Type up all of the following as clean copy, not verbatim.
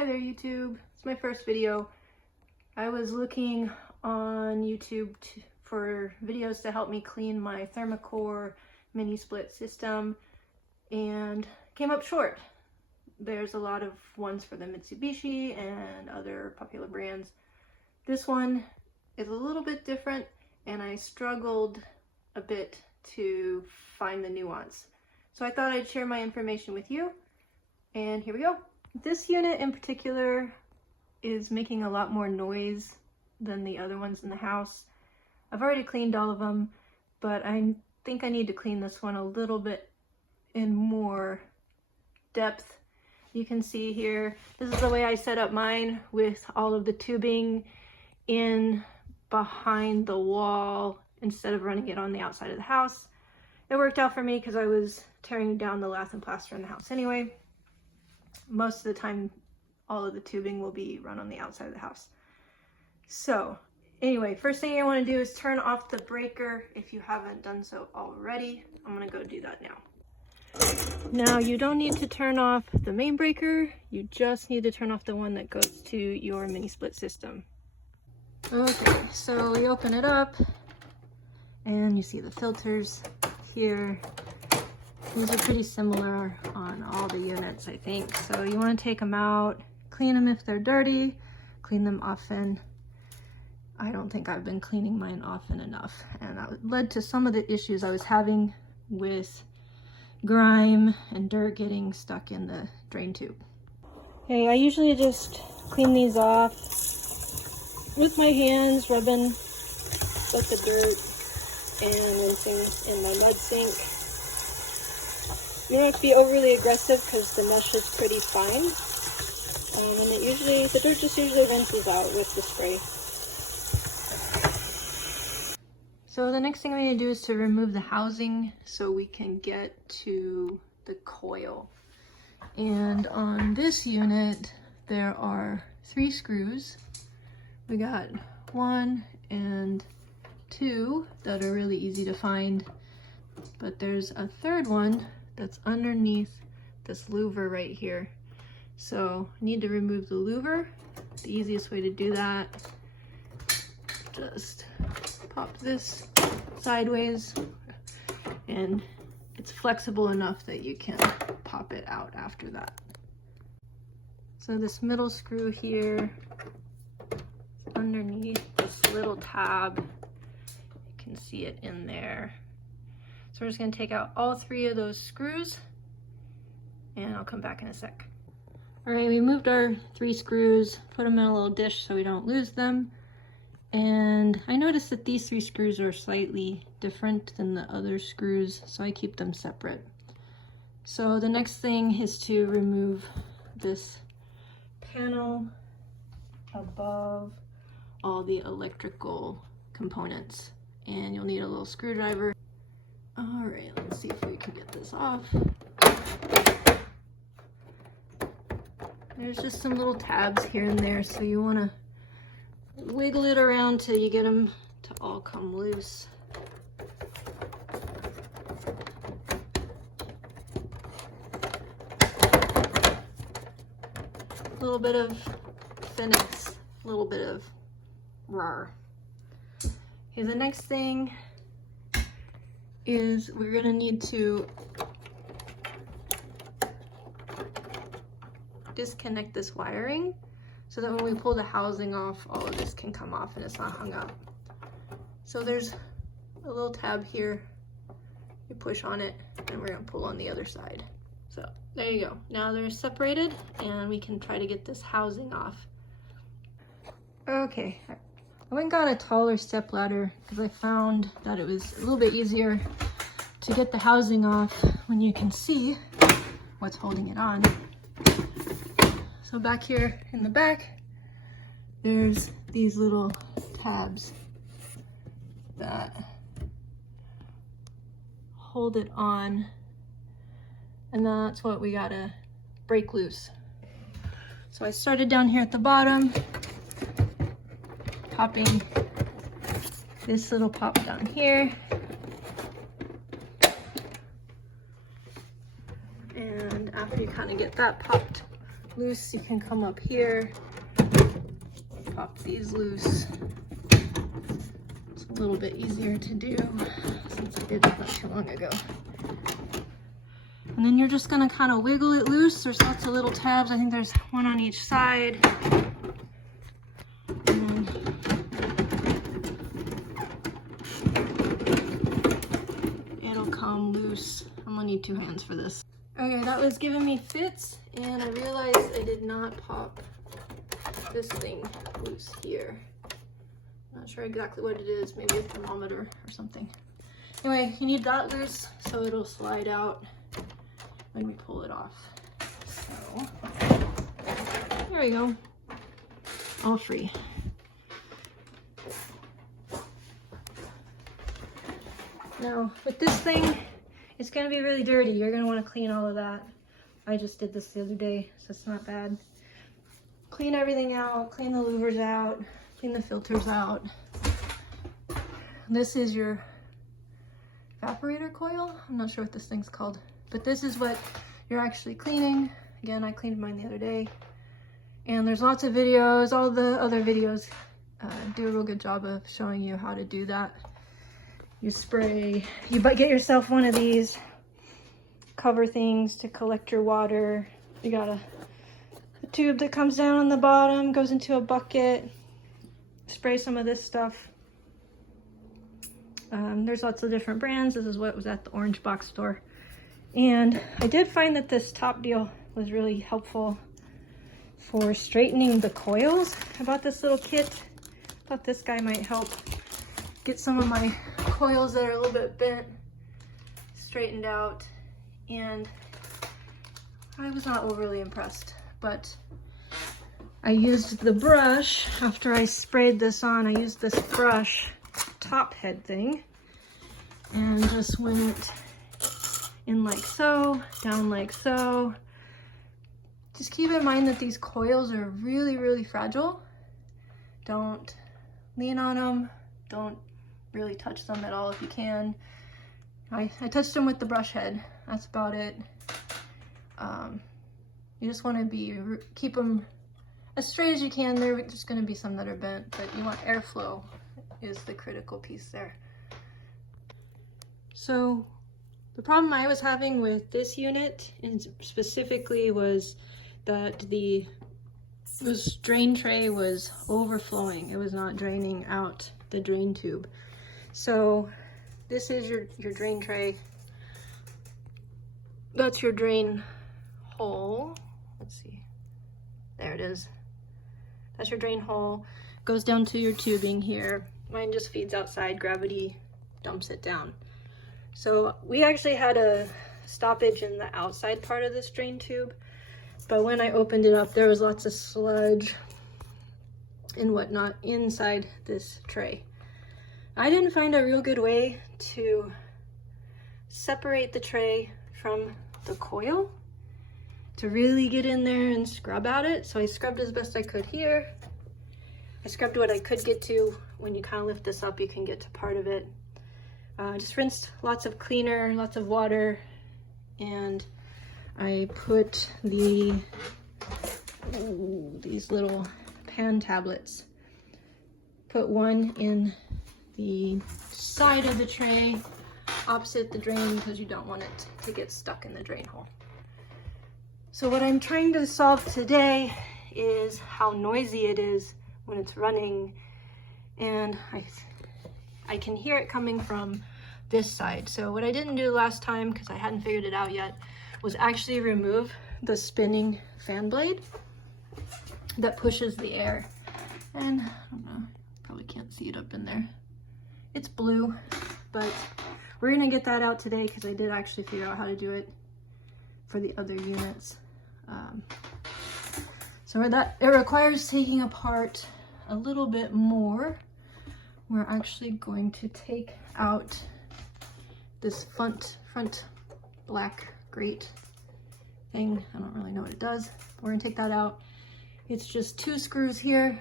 Hi there YouTube, it's my first video. I was looking on YouTube for videos to help me clean my Thermocore Minisplit system and came up short. There's a lot of ones for the Mitsubishi and other popular brands. This one is a little bit different and I struggled a bit to find the nuance. So I thought I'd share my information with you, and here we go. This unit in particular is making a lot more noise than the other ones in the house. I've already cleaned all of them, but I think I need to clean this one a little bit in more depth. You can see here, this is the way I set up mine with all of the tubing in behind the wall instead of running it on the outside of the house. It worked out for me because I was tearing down the lath and plaster in the house anyway. Most of the time, all of the tubing will be run on the outside of the house. So anyway, first thing I want to do is turn off the breaker if you haven't done so already. I'm going to go do that now. Now you don't need to turn off the main breaker, you just need to turn off the one that goes to your mini split system. Okay, so we open it up and you see the filters here. These are pretty similar on all the units, I think. So you want to take them out, clean them if they're dirty, clean them often. I don't think I've been cleaning mine often enough, and that led to some of the issues I was having with grime and dirt getting stuck in the drain tube. Okay, I usually just clean these off with my hands, rubbing out the dirt and rinsing in my mud sink. You don't have to be overly aggressive because the mesh is pretty fine, and the dirt just usually rinses out with the spray. So the next thing we need to do is to remove the housing so we can get to the coil. And on this unit, there are 3 screws. We got 1 and 2 that are really easy to find, but there's a third one that's underneath this louver right here. So I need to remove the louver. The easiest way to do that, just pop this sideways, and it's flexible enough that you can pop it out after that. So this middle screw here underneath this little tab, you can see it in there. So we're just going to take out all 3 of those screws and I'll come back in a sec. Alright, we moved our 3 screws, put them in a little dish so we don't lose them. And I noticed that these 3 screws are slightly different than the other screws, so I keep them separate. So the next thing is to remove this panel above all the electrical components. And you'll need a little screwdriver. Alright, let's see if we can get this off. There's just some little tabs here and there, so you want to wiggle it around till you get them to all come loose. A little bit of finesse, a little bit of rar. Okay, the next thing is we're going to need to disconnect this wiring so that when we pull the housing off, all of this can come off and it's not hung up. So there's a little tab here, you push on it and we're going to pull on the other side. So there you go. Now they're separated and we can try to get this housing off. Okay, I went and got a taller step ladder because I found that it was a little bit easier to get the housing off when you can see what's holding it on. So back here in the back, there's these little tabs that hold it on, and that's what we gotta break loose. So I started down here at the bottom, popping this little pop down here, and after you kind of get that popped loose, you can come up here, pop these loose. It's a little bit easier to do since I did it not too long ago. And then you're just gonna kind of wiggle it loose. There's lots of little tabs. I think there's one on each side. And then it'll come loose. I'm gonna need 2 hands for this. Okay, that was giving me fits, and I realized I did not pop this thing loose here. Not sure exactly what it is, maybe a thermometer or something. Anyway, you need that loose so it'll slide out when we pull it off. So, there we go, all free. Now, with this thing, it's gonna be really dirty. You're gonna wanna clean all of that. I just did this the other day, so it's not bad. Clean everything out, clean the louvers out, clean the filters out. This is your evaporator coil. I'm not sure what this thing's called, but this is what you're actually cleaning. Again, I cleaned mine the other day. And there's lots of videos, all the other videos do a real good job of showing you how to do that. You spray, you get yourself one of these cover things to collect your water. You got a tube that comes down on the bottom, goes into a bucket. Spray some of this stuff. There's lots of different brands. This is what was at the Orange Box store. And I did find that this top deal was really helpful for straightening the coils. I bought this little kit. Thought this guy might help get some of my coils that are a little bit bent straightened out. And I was not overly impressed, but I used the brush after I sprayed this on. I used this brush top head thing and just went in like so, down like so. Just keep in mind that these coils are really, really fragile. Don't lean on them. Don't really touch them at all if you can. I touched them with the brush head. That's about it. You just want to keep them as straight as you can. There are just going to be some that are bent, but you want airflow is the critical piece there. So the problem I was having with this unit and specifically was that this drain tray was overflowing. It was not draining out the drain tube. So this is your drain tray. That's your drain hole. Let's see. There it is. That's your drain hole. Goes down to your tubing here. Mine just feeds outside. Gravity dumps it down. So we actually had a stoppage in the outside part of this drain tube, but when I opened it up, there was lots of sludge and whatnot inside this tray. I didn't find a real good way to separate the tray from the coil to really get in there and scrub at it. So I scrubbed as best I could here. I scrubbed what I could get to. When you kind of lift this up, you can get to part of it. Just rinsed lots of cleaner, lots of water, and I put these little pan tablets. Put one in the side of the tray, opposite the drain, because you don't want it to get stuck in the drain hole. So what I'm trying to solve today is how noisy it is when it's running, and I can hear it coming from this side. So what I didn't do last time, because I hadn't figured it out yet, was actually remove the spinning fan blade that pushes the air. And I don't know, probably can't see it up in there. It's blue, but we're gonna get that out today because I did actually figure out how to do it for the other units. So that it requires taking apart a little bit more. We're actually going to take out this front black grate thing. I don't really know what it does. We're gonna take that out. It's just 2 screws here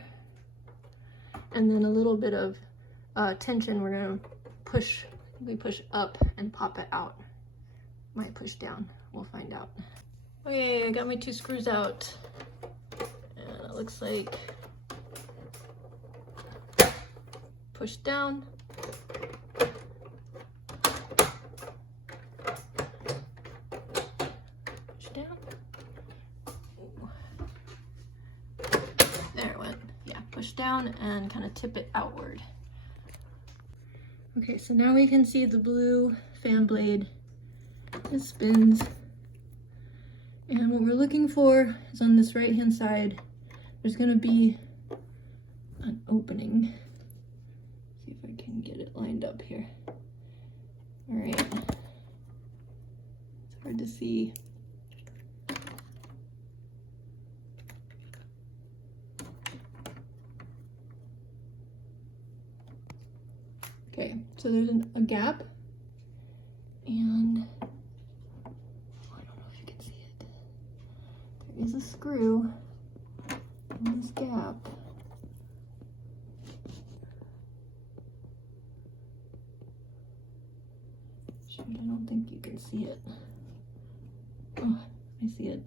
and then a little bit of tension. We're gonna push up and pop it out. Might push down, we'll find out. Okay, I got my 2 screws out. And it looks like push down. Push down. Ooh. There it went. Yeah, push down and kind of tip it outward. Okay, so now we can see the blue fan blade. It spins. And what we're looking for is on this right hand side, there's going to be an opening. See if I can get it lined up here. All right. It's hard to see. Okay, so there's a gap, and I don't know if you can see it. There is a screw in this gap. Shoot, I don't think you can see it. Oh, I see it.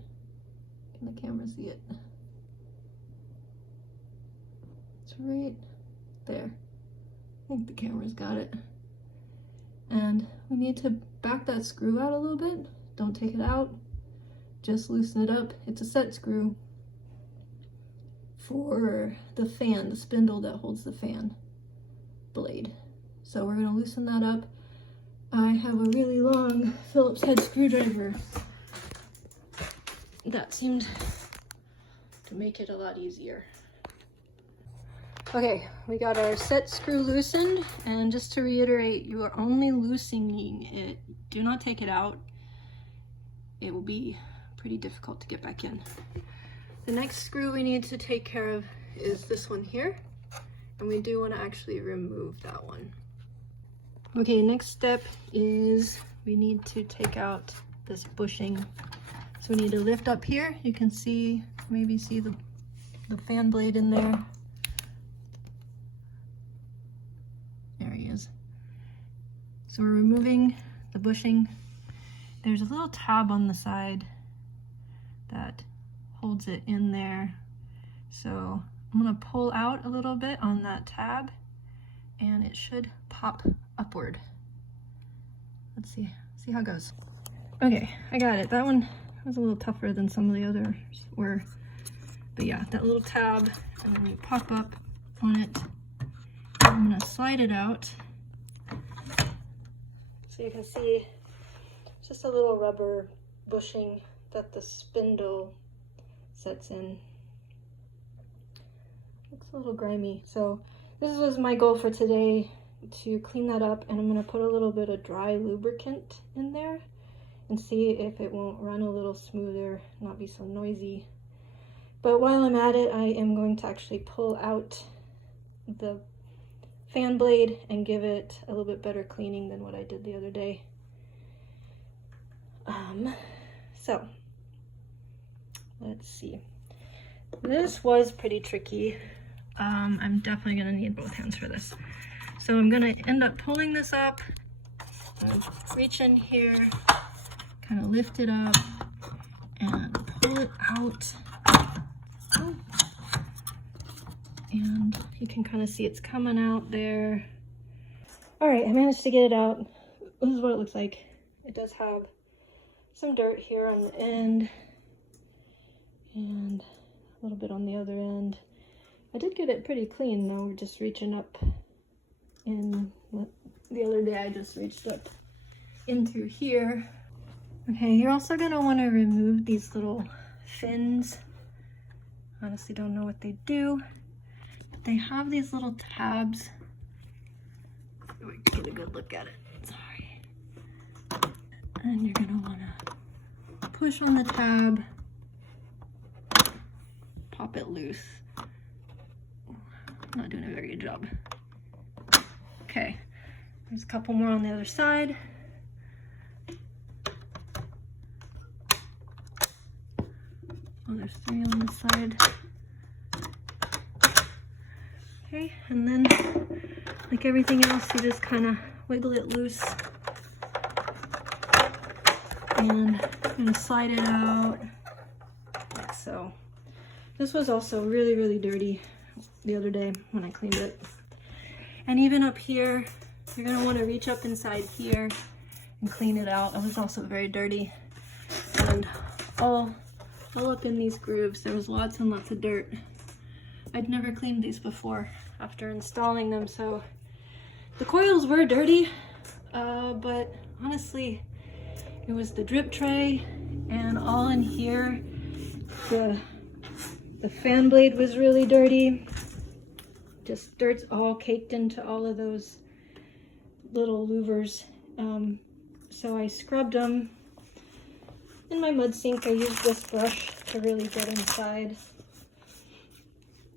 Can the camera see it? It's right there. I think the camera's got it. And we need to back that screw out a little bit. Don't take it out, just loosen it up. It's a set screw for the fan, the spindle that holds the fan blade. So we're gonna loosen that up. I have a really long Phillips head screwdriver. That seemed to make it a lot easier. Okay, we got our set screw loosened, and just to reiterate, you are only loosening it. Do not take it out. It will be pretty difficult to get back in. The next screw we need to take care of is this one here, and we do want to actually remove that one. Okay, next step is we need to take out this bushing. So we need to lift up here. You can see, maybe see the fan blade in there. So we're removing the bushing. There's a little tab on the side that holds it in there. So I'm gonna pull out a little bit on that tab and it should pop upward. Let's see how it goes. Okay, I got it. That one was a little tougher than some of the others were. But yeah, that little tab, and then you pop up on it. I'm gonna slide it out. So you can see it's just a little rubber bushing that the spindle sets in. Looks a little grimy. So this was my goal for today, to clean that up, and I'm going to put a little bit of dry lubricant in there and see if it won't run a little smoother, not be so noisy. But while I'm at it, I am going to actually pull out the fan blade and give it a little bit better cleaning than what I did the other day. So let's see. This was pretty tricky. I'm definitely gonna need both hands for this. So I'm gonna end up pulling this up, reach in here, kind of lift it up and pull it out. Oh. And you can kind of see it's coming out there. All right, I managed to get it out. This is what it looks like. It does have some dirt here on the end and a little bit on the other end. I did get it pretty clean. Now we're just reaching up in. The other day I just reached up in through here. Okay, you're also going to want to remove these little fins. Honestly don't know what they do. They have these little tabs. Get a good look at it. Sorry. And you're gonna wanna push on the tab, pop it loose. Not doing a very good job. Okay, there's a couple more on the other side. Oh, there's 3 on this side. Okay, and then like everything else, you just kind of wiggle it loose and I'm gonna slide it out like so. This was also really, really dirty the other day when I cleaned it. And even up here, you're gonna wanna reach up inside here and clean it out. It was also very dirty. And all up in these grooves, there was lots and lots of dirt. I'd never cleaned these before after installing them, so the coils were dirty, but honestly, it was the drip tray and all in here. The fan blade was really dirty. Just dirt's all caked into all of those little louvers. So I scrubbed them. In my mud sink, I used this brush to really get inside.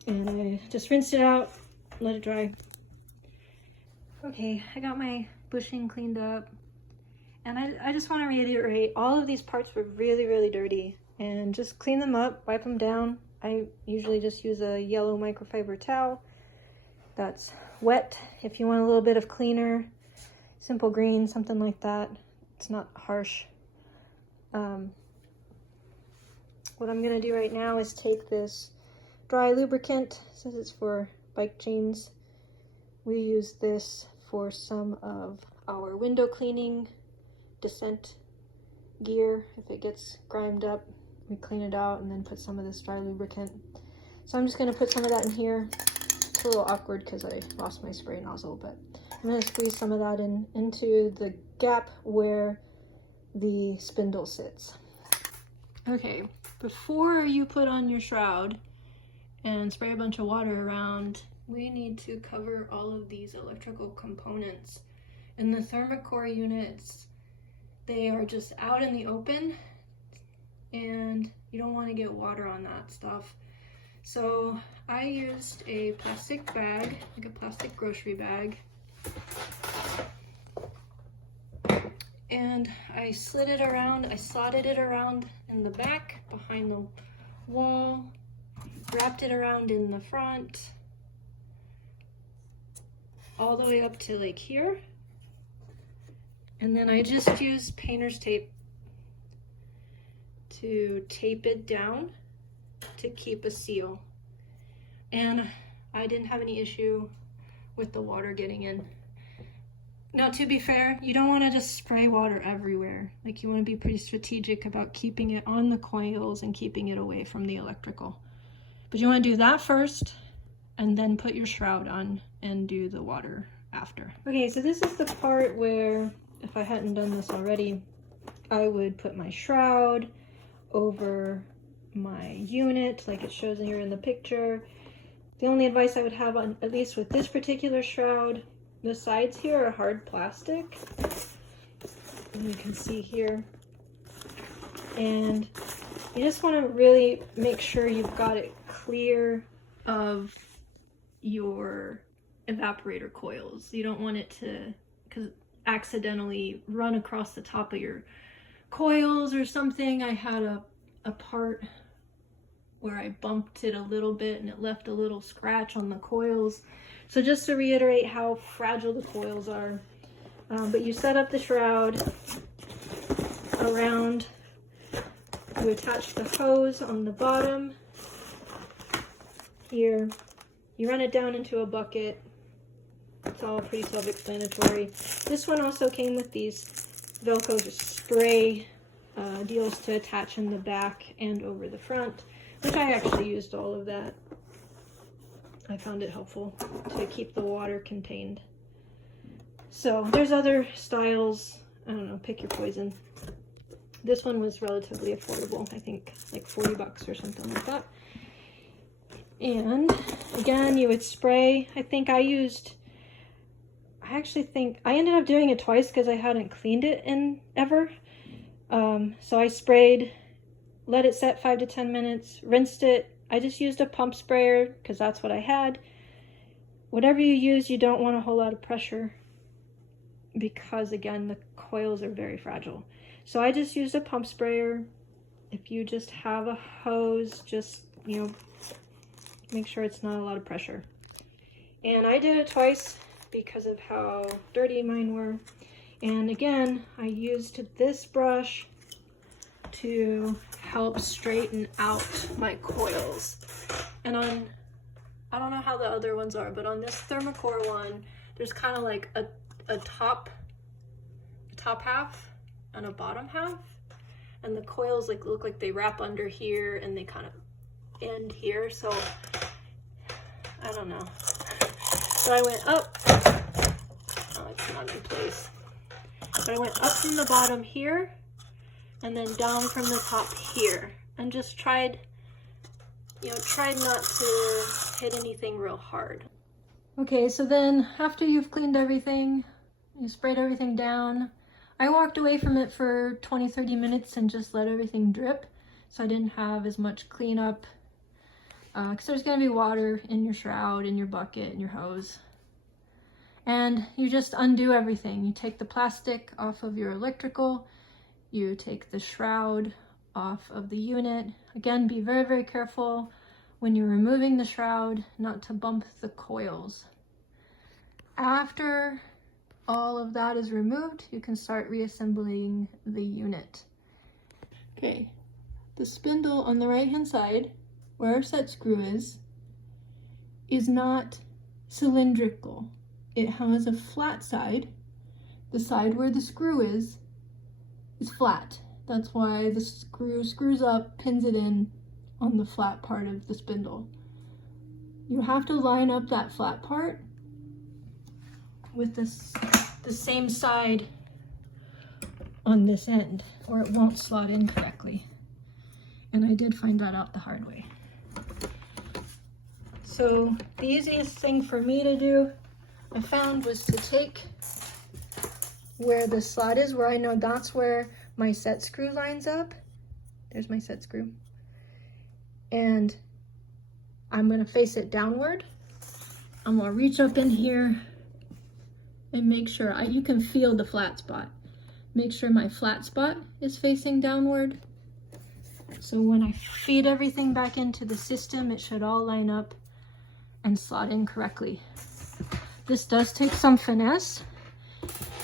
And I just rinsed it out, let it dry. Okay, I got my bushing cleaned up. And I just want to reiterate, all of these parts were really, really dirty. And just clean them up, wipe them down. I usually just use a yellow microfiber towel that's wet. If you want a little bit of cleaner, simple green, something like that. It's not harsh. What I'm gonna do right now is take this dry lubricant, since it's for bike chains. We use this for some of our window cleaning descent gear. If it gets grimed up, we clean it out and then put some of this dry lubricant. So I'm just gonna put some of that in here. It's a little awkward because I lost my spray nozzle, but I'm gonna squeeze some of that into the gap where the spindle sits. Okay, before you put on your shroud and spray a bunch of water around, we need to cover all of these electrical components. In the Thermocore units, they are just out in the open and you don't want to get water on that stuff. So I used a plastic bag, like a plastic grocery bag, and I slid it around, I slotted it around in the back behind the wall, wrapped it around in the front, all the way up to like here. And then I just used painter's tape to tape it down to keep a seal. And I didn't have any issue with the water getting in. Now, to be fair, you don't want to just spray water everywhere. Like, you want to be pretty strategic about keeping it on the coils and keeping it away from the electrical. But you want to do that first and then put your shroud on and do the water after. Okay, so this is the part where, if I hadn't done this already, I would put my shroud over my unit like it shows here in the picture. The only advice I would have on, at least with this particular shroud, the sides here are hard plastic, and you can see here, and you just want to really make sure you've got it clear of your evaporator coils. You don't want it to accidentally run across the top of your coils or something. I had a part where I bumped it a little bit and it left a little scratch on the coils. So just to reiterate how fragile the coils are, but you set up the shroud around, you attach the hose on the bottom here, you run it down into a bucket. It's all pretty self-explanatory. This one also came with these Velcro spray deals to attach in the back and over the front, which I actually used all of that. I found it helpful to keep the water contained. So there's other styles, I don't know, pick your poison. This one was relatively affordable, I think like 40 bucks or something like that. And again, you would spray. I actually think I ended up doing it twice because I hadn't cleaned it in ever. So I sprayed, let it set 5 to 10 minutes, rinsed it. I just used a pump sprayer because that's what I had. Whatever you use, you don't want a whole lot of pressure because, again, the coils are very fragile. So I just used a pump sprayer. If you just have a hose, just, you know, make sure it's not a lot of pressure. And I did it twice because of how dirty mine were. And again, I used this brush to help straighten out my coils. And on, I don't know how the other ones are, but on this Thermocore one, there's kind of like a top half and a bottom half, and the coils like look like they wrap under here and they kind of end here. So I don't know. So I went up. Oh, it's not in place. But I went up from the bottom here and then down from the top here, and just tried not to hit anything real hard. Okay, so then after you've cleaned everything, you sprayed everything down, I walked away from it for 20-30 minutes and just let everything drip, so I didn't have as much cleanup, because there's going to be water in your shroud, in your bucket, in your hose. And you just undo everything. You take the plastic off of your electrical, you take the shroud off of the unit. Again, be very, very careful when you're removing the shroud not to bump the coils. After all of that is removed, you can start reassembling the unit. Okay, the spindle on the right hand side, where our set screw is not cylindrical. It has a flat side. The side where the screw is flat. That's why the screw screws up, pins it in on the flat part of the spindle. You have to line up that flat part with the same side on this end, or it won't slot in correctly. And I did find that out the hard way. So the easiest thing for me to do, I found, was to take where the slot is, where I know that's where my set screw lines up. There's my set screw. And I'm gonna face it downward. I'm gonna reach up in here and make sure, you can feel the flat spot. Make sure my flat spot is facing downward. So when I feed everything back into the system, it should all line up and slot in correctly. This does take some finesse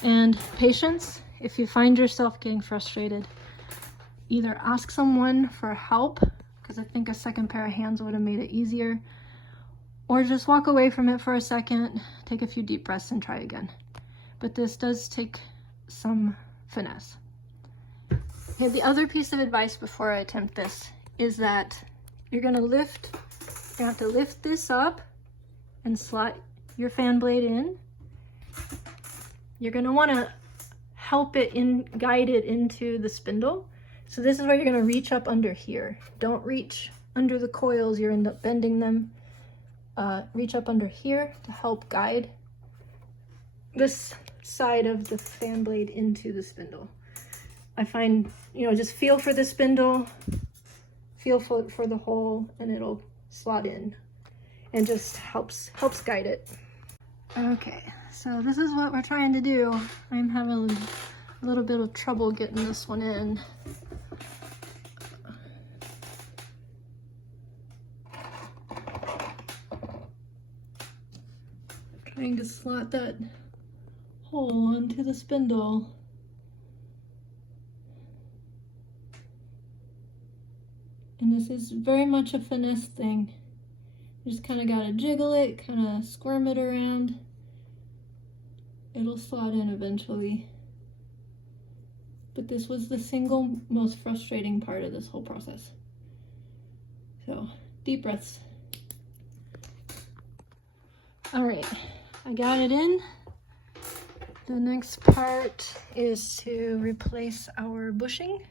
and patience. If you find yourself getting frustrated, either ask someone for help, because I think a second pair of hands would have made it easier, or just walk away from it for a second, take a few deep breaths and try again. But this does take some finesse. Okay, the other piece of advice before I attempt this is that you're gonna have to lift this up and slot your fan blade in. You're gonna wanna help it guide it into the spindle. So this is where you're gonna reach up under here. Don't reach under the coils, you end up bending them. Reach up under here to help guide this side of the fan blade into the spindle. I find, just feel for the spindle, feel for the hole, and it'll slot in and just helps guide it. Okay, so this is what we're trying to do. I'm having a little bit of trouble getting this one in. Trying to slot that hole onto the spindle. And this is very much a finesse thing. You just kind of gotta jiggle it, kind of squirm it around. It'll slot in eventually. But this was the single most frustrating part of this whole process. So, deep breaths. All right, I got it in. The next part is to replace our bushing.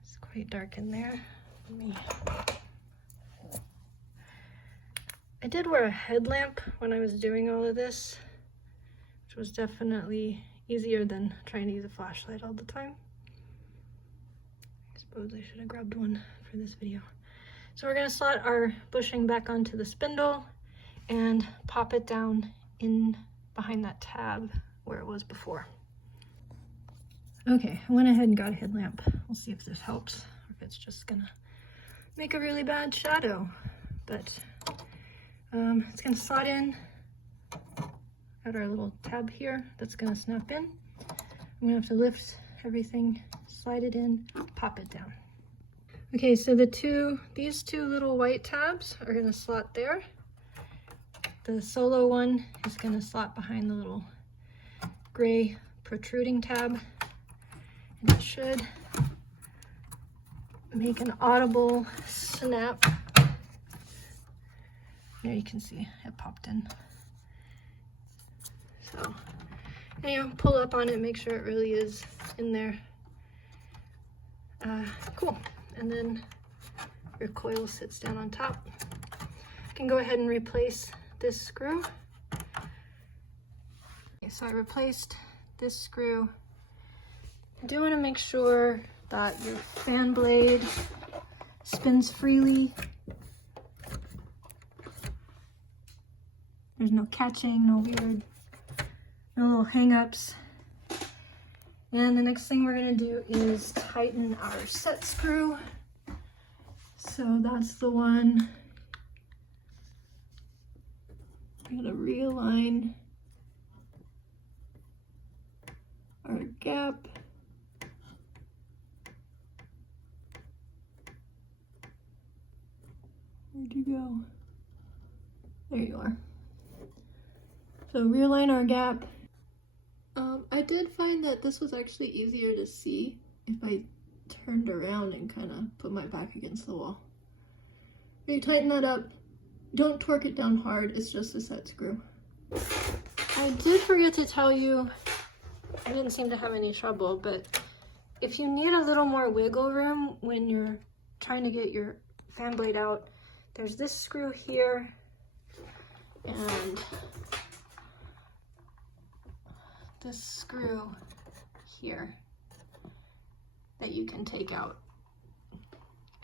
It's quite dark in there. I did wear a headlamp when I was doing all of this, which was definitely easier than trying to use a flashlight all the time. I suppose I should have grabbed one for this video. So we're gonna slot our bushing back onto the spindle and pop it down in behind that tab where it was before. Okay, I went ahead and got a headlamp. We'll see if this helps, or if it's just gonna make a really bad shadow. But it's gonna slot in at our little tab here that's gonna snap in. I'm gonna have to lift everything, slide it in, pop it down. Okay, so these two little white tabs are gonna slot there. The solo one is gonna slot behind the little gray protruding tab. And it should make an audible snap. There you can see it popped in. So, anyway, pull up on it, make sure it really is in there. Cool. And then your coil sits down on top. You can go ahead and replace this screw. Okay, so I replaced this screw. I do want to make sure that your fan blade spins freely. There's no catching, no little hang-ups. And the next thing we're gonna do is tighten our set screw. So that's the one. We're gonna realign our gap. Where'd you go? There you are. So realign our gap. I did find that this was actually easier to see if I turned around and kind of put my back against the wall. You tighten that up. Don't torque it down hard, it's just a set screw. I did forget to tell you, I didn't seem to have any trouble, but if you need a little more wiggle room when you're trying to get your fan blade out, there's this screw here and this screw here that you can take out.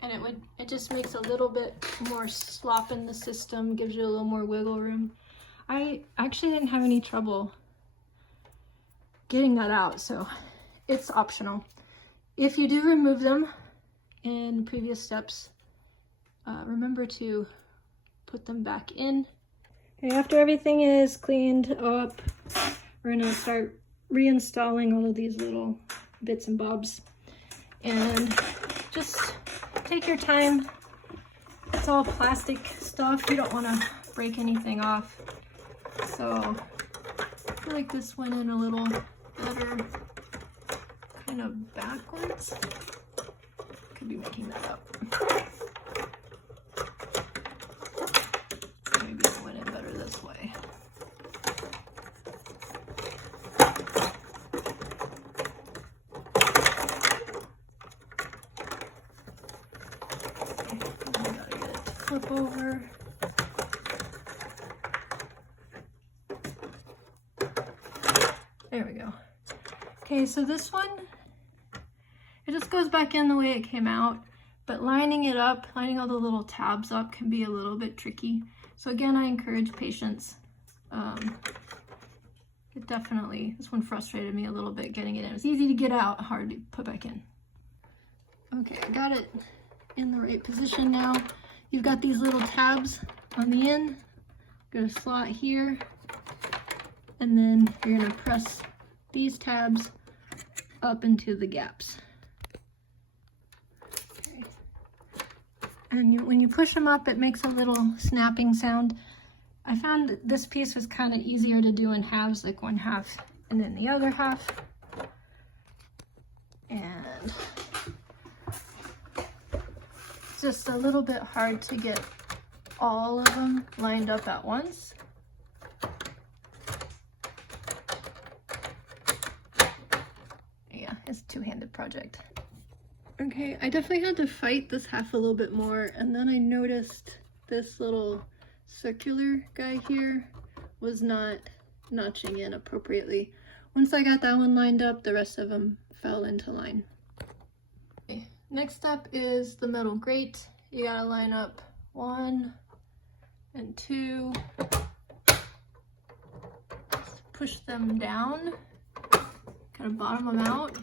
And it just makes a little bit more slop in the system, gives you a little more wiggle room. I actually didn't have any trouble getting that out, so it's optional. If you do remove them in previous steps, remember to put them back in. Okay, after everything is cleaned up, we're gonna start reinstalling all of these little bits and bobs. And just take your time. It's all plastic stuff. You don't want to break anything off. So I feel like this went in a little better, kind of backwards. Could be making that up. Maybe it went in better this way. Flip over. There we go. Okay, so this one, it just goes back in the way it came out, but lining it up, lining all the little tabs up can be a little bit tricky. So again, I encourage patience. It definitely, this one frustrated me a little bit getting it in. It was easy to get out, hard to put back in. Okay, I got it in the right position now. You've got these little tabs on the end. Go to slot here, and then you're gonna press these tabs up into the gaps. Okay. And when you push them up, it makes a little snapping sound. I found this piece was kind of easier to do in halves, like one half and then the other half. And just a little bit hard to get all of them lined up at once. Yeah, it's a two-handed project. Okay, I definitely had to fight this half a little bit more, and then I noticed this little circular guy here was not notching in appropriately. Once I got that one lined up, the rest of them fell into line. Okay. Next up is the metal grate. You gotta line up 1 and 2. Push them down, kind of bottom them out,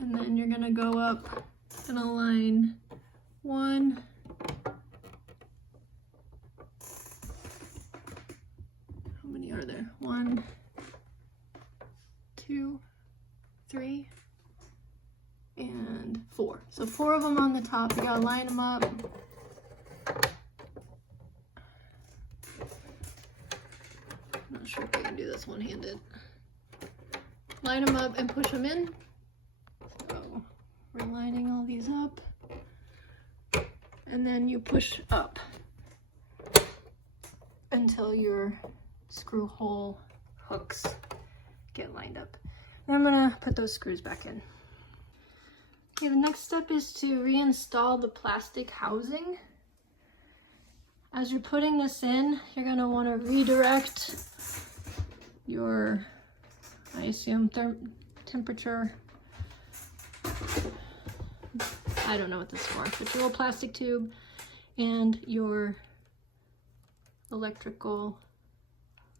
and then you're gonna go up and align 1, how many are there? 1, 2, 3. So 4 of them on the top, you gotta line them up. I'm not sure if I can do this one-handed. Line them up and push them in. So we're lining all these up. And then you push up until your screw hole hooks get lined up. Then I'm gonna put those screws back in. Okay, the next step is to reinstall the plastic housing. As you're putting this in, you're gonna wanna redirect your, I assume, temperature. I don't know what this is for, but your little plastic tube and your electrical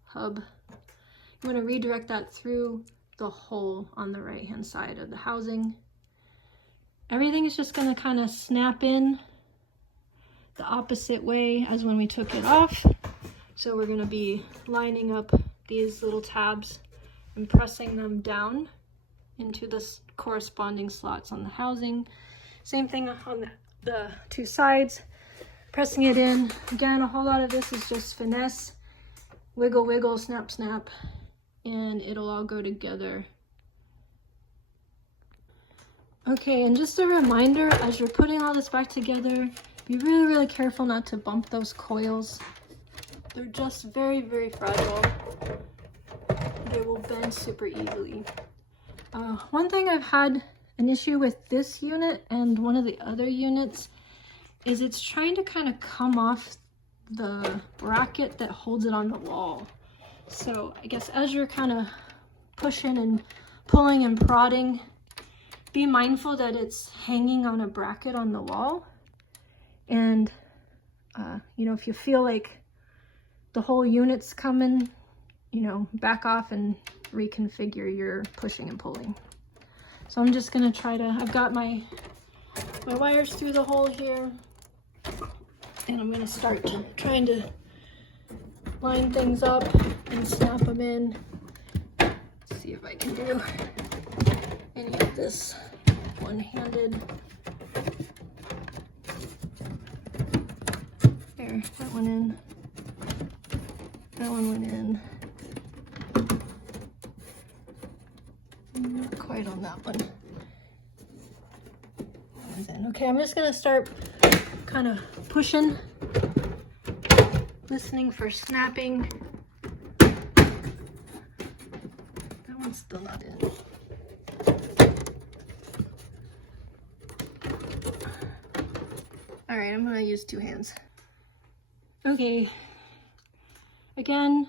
hub. You wanna redirect that through the hole on the right-hand side of the housing. Everything is just gonna kind of snap in the opposite way as when we took it off. So we're gonna be lining up these little tabs and pressing them down into the corresponding slots on the housing. Same thing on the 2 sides, pressing it in. Again, a whole lot of this is just finesse, wiggle, wiggle, snap, snap, and it'll all go together. Okay, and just a reminder, as you're putting all this back together, be really, really careful not to bump those coils. They're just very, very fragile. They will bend super easily. One thing I've had an issue with this unit and one of the other units is it's trying to kind of come off the bracket that holds it on the wall. So I guess as you're kind of pushing and pulling and prodding, be mindful that it's hanging on a bracket on the wall. And, you know, if you feel like the whole unit's coming, you know, back off and reconfigure your pushing and pulling. So I'm just gonna try to, I've got my wires through the hole here, and I'm gonna start trying to line things up and snap them in. Let's see if I can do any of this one-handed. There, that one in. That one went in. Not quite on that one. That one's in. Okay, I'm just gonna start kind of pushing, listening for snapping. That one's still not in. All right, I'm gonna use 2 hands. Okay, again,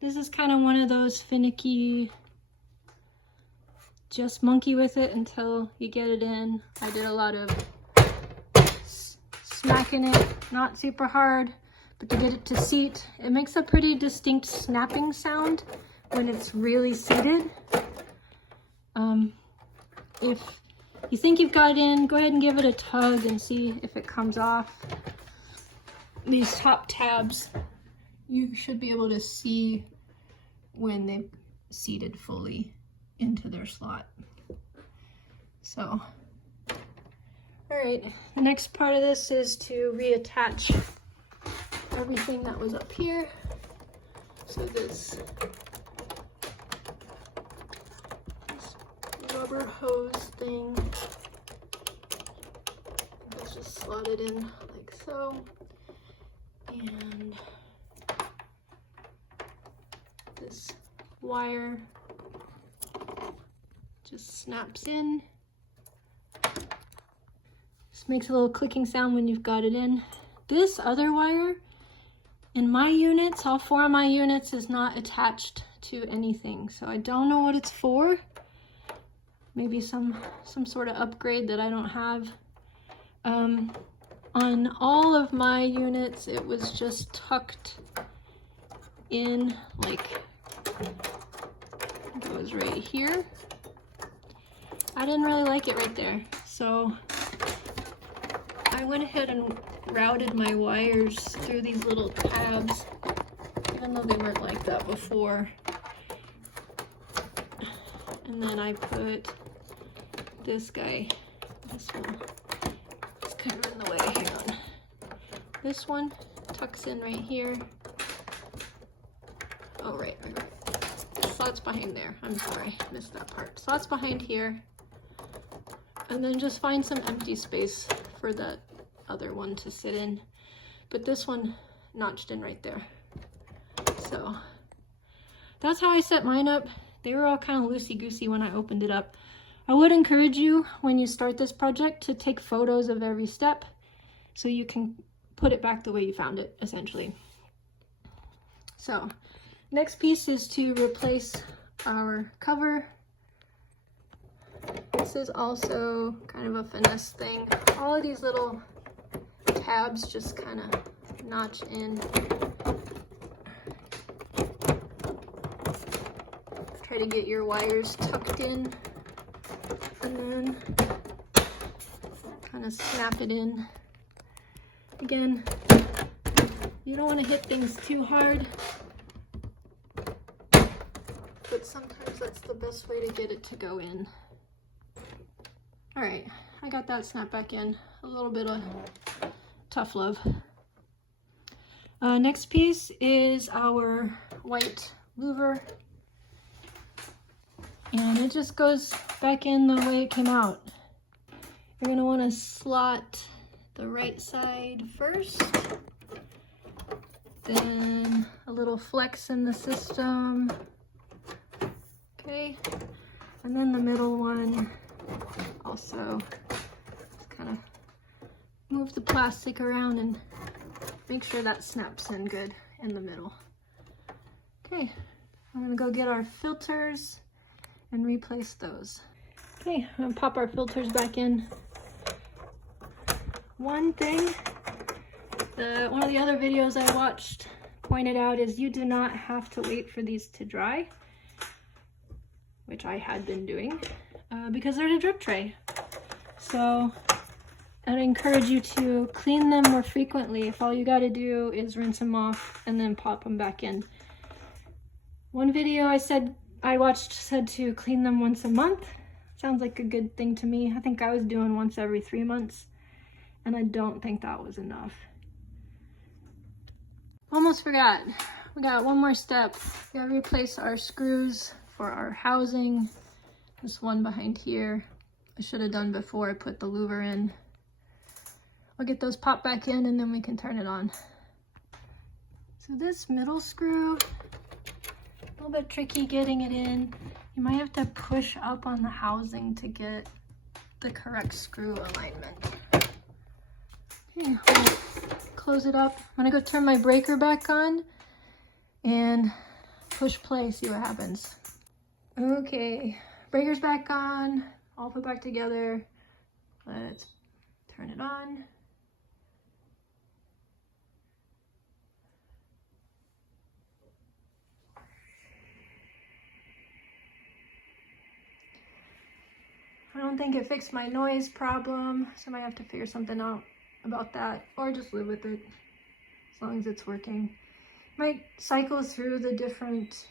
this is kind of one of those finicky, just monkey with it until you get it in. I did a lot of smacking it, not super hard, but to get it to seat. It makes a pretty distinct snapping sound when it's really seated. If you think you've got it in, go ahead and give it a tug and see if it comes off. These top tabs, you should be able to see when they've seated fully into their slot. So, all right, the next part of this is to reattach everything that was up here. So this rubber hose thing, it's just slotted in like so. And this wire just snaps in. Just makes a little clicking sound when you've got it in. This other wire in my units, all 4 of my units, is not attached to anything. So I don't know what it's for. Maybe some sort of upgrade that I don't have. On all of my units, it was just tucked in, like, it goes right here. I didn't really like it right there, so I went ahead and routed my wires through these little tabs, even though they weren't like that before. And then I put this guy This one is kind of in the way. Hang on. This one tucks in right here. Oh, right. Slots behind there. I'm sorry, missed that part. Slots behind here. And then just find some empty space for that other one to sit in. But this one notched in right there. So that's how I set mine up. They were all kind of loosey-goosey when I opened it up. I would encourage you, when you start this project, to take photos of every step so you can put it back the way you found it, essentially. So next piece is to replace our cover. This is also kind of a finesse thing. All of these little tabs just kind of notch in. Try to get your wires tucked in and then kind of snap it in. Again, you don't want to hit things too hard, but sometimes that's the best way to get it to go in. All right, I got that snapped back in. A little bit of tough love. Next piece is our white louver. And it just goes back in the way it came out. You're gonna wanna slot the right side first. Then a little flex in the system. Okay, and then the middle one also. Just kind of move the plastic around and make sure that snaps in good in the middle. Okay, I'm gonna go get our filters and replace those. Okay, I'm gonna pop our filters back in. One thing, one of the other videos I watched pointed out is you do not have to wait for these to dry, which I had been doing, because they're in a drip tray. So I'd encourage you to clean them more frequently. If all you gotta do is rinse them off and then pop them back in. One video I watched said to clean them once a month. Sounds like a good thing to me. I think I was doing once every 3 months, and I don't think that was enough. Almost forgot. We got one more step. We gotta replace our screws for our housing. This one behind here, I should have done before I put the louver in. I'll get those popped back in and then we can turn it on. So this middle screw, a little bit tricky getting it in. You might have to push up on the housing to get the correct screw alignment. Okay, I'll close it up. I'm gonna go turn my breaker back on and push play, see what happens. Okay, breaker's back on, all put back together. Let's turn it on. I don't think it fixed my noise problem, so I might have to figure something out about that, or just live with it as long as it's working. Might cycle through the different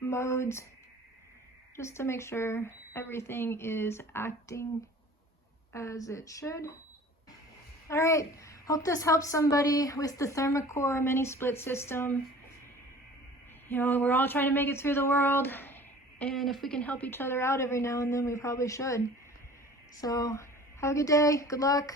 modes just to make sure everything is acting as it should. All right, hope this helps somebody with the Thermocore Minisplit system. You know, we're all trying to make it through the world, and if we can help each other out every now and then, we probably should. So have a good day, good luck.